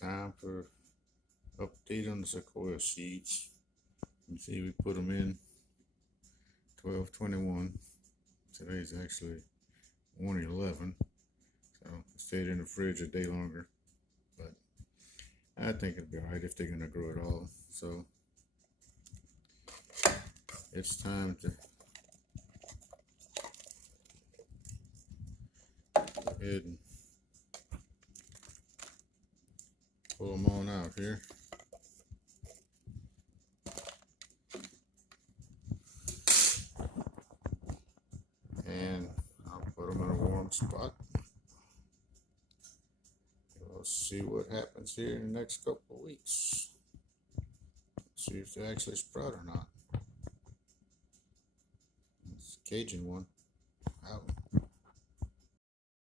time for update on the Sequoia seeds. You see we put them in 12/21. Today's actually 1/11, so I stayed in the fridge a day longer, but I think it'll be alright if they're gonna grow at all. So it's time to go ahead and pull them on out here. And I'll put them in a warm spot. We'll see what happens here in the next couple of weeks. See if they actually sprout or not. It's a Cajun one. Out.